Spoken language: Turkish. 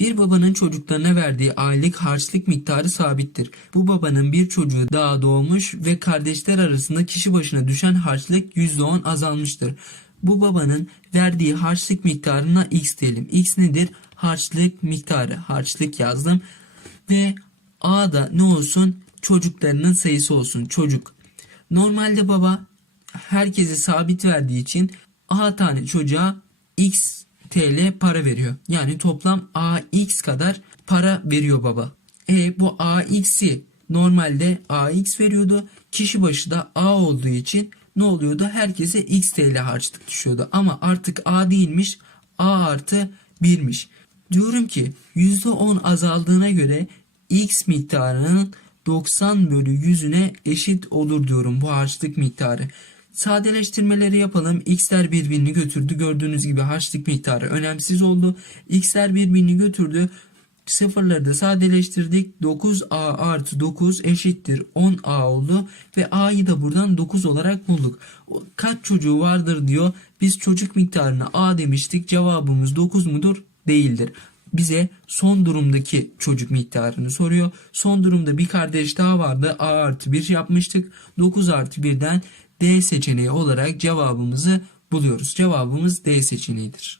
Bir babanın çocuklarına verdiği aylık harçlık miktarı sabittir. Bu babanın bir çocuğu daha doğmuş ve kardeşler arasında kişi başına düşen harçlık %10 azalmıştır. Bu babanın verdiği harçlık miktarına x diyelim. x nedir? Harçlık miktarı. Harçlık yazdım. Ve a da ne olsun? Çocuklarının sayısı olsun. Çocuk. Normalde baba herkese sabit verdiği için a tane çocuğa x TL para veriyor. Yani toplam AX kadar para veriyor baba. E bu AX'i normalde AX veriyordu. Kişi başı da A olduğu için ne oluyordu? Herkese X TL harçlık düşüyordu. Ama artık A değilmiş. A artı 1'miş. Diyorum ki %10 azaldığına göre X miktarının 90 bölü 100'üne eşit olur diyorum bu harçlık miktarı. Sadeleştirmeleri yapalım. X'ler birbirini götürdü. Gördüğünüz gibi harçlık miktarı önemsiz oldu. X'ler birbirini götürdü. Sıfırları da sadeleştirdik. 9A artı 9 eşittir 10A oldu. Ve A'yı da buradan 9 olarak bulduk. Kaç çocuğu vardır diyor. Biz çocuk miktarına A demiştik. Cevabımız 9 mudur? Değildir. Bize son durumdaki çocuk miktarını soruyor. Son durumda bir kardeş daha vardı. A artı 1 yapmıştık. 9 artı 1'den D seçeneği olarak cevabımızı buluyoruz. Cevabımız D seçeneğidir.